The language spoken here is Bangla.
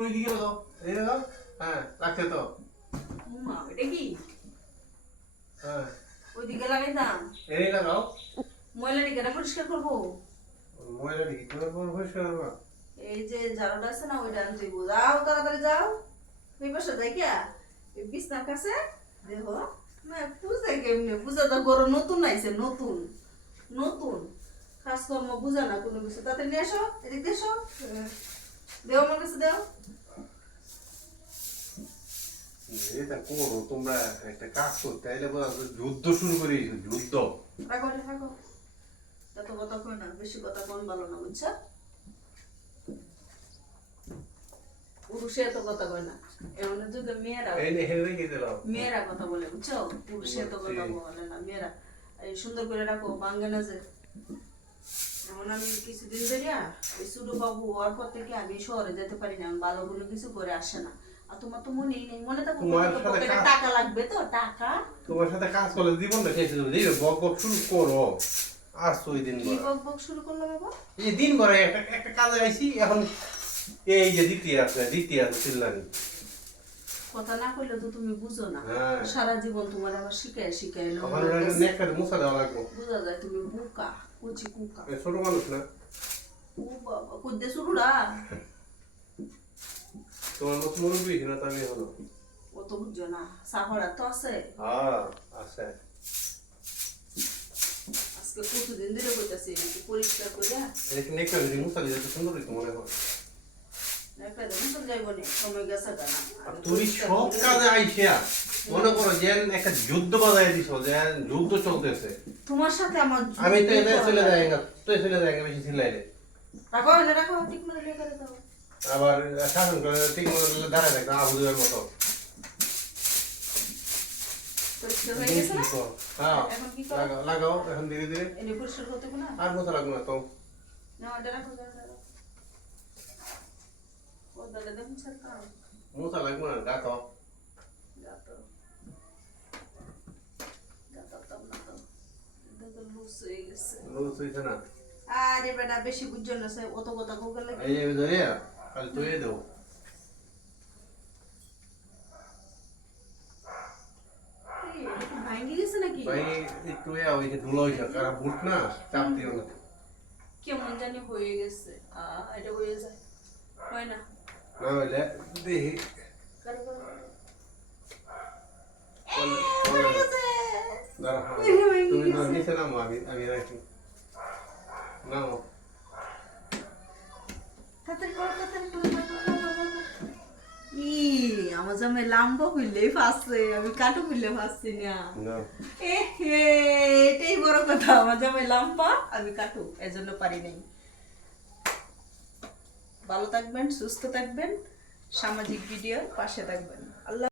ওই দিকে লাগাও এই লাগাও হ্যাঁ লাগছে তো মা এটা কি? হ্যাঁ। ওইদিকে লাগাইতাম এই লাগাও। ময়লা ডিগাটা পরিষ্কার করব? ময়লা দিকে তোমার পর পরিষ্কার করবা? এই যে ঝাড়ুটা আছে না ওইটা আনতে যাও তাড়াতাড়ি যাও। ওই পাশে যাই এই বিছনার কাছে দেখো না বুঝে কেমনে? বুঝা তো গরু নতুন আইছে নতুন। নতুন। কাজকর্ম বুঝা না কোনো কিছু। তাতে নিয়ে আসো এদিক দিয়ে এসো দেও আমার কাছে দেও এটা করো তোমরা একটা কাজ করতে বলা যুদ্ধ শুরু করে যুদ্ধ এত কথা কই না বেশি কথা কোন ভালো না বুঝছ পুরুষে এত কথা কয় না এমন যুগে মেয়েরা মেয়েরা কথা বলে বুঝছ পুরুষে তো কথা বলে না মেয়েরা এই সুন্দর করে রাখো ভাঙ্গে না যে এমন আমি কিছুদিন ধরিয়া ওই সুডু বাবু হওয়ার পর থেকে আমি শহরে যেতে পারি না আমি ভালো কিছু করে আসে না। আর তোমার তো মনেই নেই মনে কাজ- টাকা লাগবে তো টাকা? তোমার সাথে কাজ করলে জীবনটা শেষ হয়ে বক বক শুরু করো আসছো ওই দিন কি বক বক শুরু করল বাবা? এই দিন ভরে একটা একটা কাজে আইছি এখন এই যে দ্বিতীয় আছে দ্বিতীয় আছে চিল্লানি। কথা না কইলে তো তুমি বুঝো না। হ্যাঁ। সারা জীবন তোমার আবার শিখায় শিখায় এখন মুছা দেওয়া লাগবে। বুঝা যায় তুমি বুকা কুচি কুকা। এ ছোট মানুষ না? ও বাবা কুদ্দে শুরুরা তোমার মতো মুরব্বী না তো হলো। বুঝছ না। সাহরা তো আছে। হ্যাঁ আছে। আজকে কতদিন ধরে কইতাছি পরিষ্কার নেকটা যদি মুছা দিলে তো সুন্দর হইতো মনে হয়। তুমি সব কাজে আইসিয়া মনে করো যে একটা যুদ্ধ বাজায় দিছো যে যুদ্ধ চলতেছে। তোমার সাথে আমার আমি তো এদের চলে যাই না তুই চলে যাই না বেশি চিল্লাইলে। রাখো এনে রাখো ঠিক মতো লেগে দাও আবার শাসন করে ঠিক মতো দাঁড়ায় থাকতো আবুদের মতো। পরিষ্কার হয়ে? লাগাও এখন ধীরে ধীরে। আর মতো লাগবে না তো। না এটা রাখো। মোটা লাগবে না গাতো গাতো গাতাতাম না তো এটা তো লুজ হয়ে গেছে লুজ হইছে না আরে বেটা বেশি বুঝছ না সে অত কথা কোকে লাগে এই যে ধরে কাল তুই দেও ভাঙ্গি গেছে নাকি ভাই একটু ওই যে ধুলো হইছে কারা বুট না চাপ দিও না কেমন জানি হয়ে গেছে আহ এটা হয়ে যায় হয় না হইলে হয়ে হয়ে আমি রাখি নামো করো। ই আমার জামাই লাম্বা হইলেই ফাঁসছে আমি কাটু হইলে ফাঁসছি না এ এটাই বড় কথা আমার জামাই লাম্বা আমি কাটু এজন্য পারি নাই ভালো থাকবেন সুস্থ থাকবেন সামাজিক ভিডিওর পাশে থাকবেন। আল্লাহ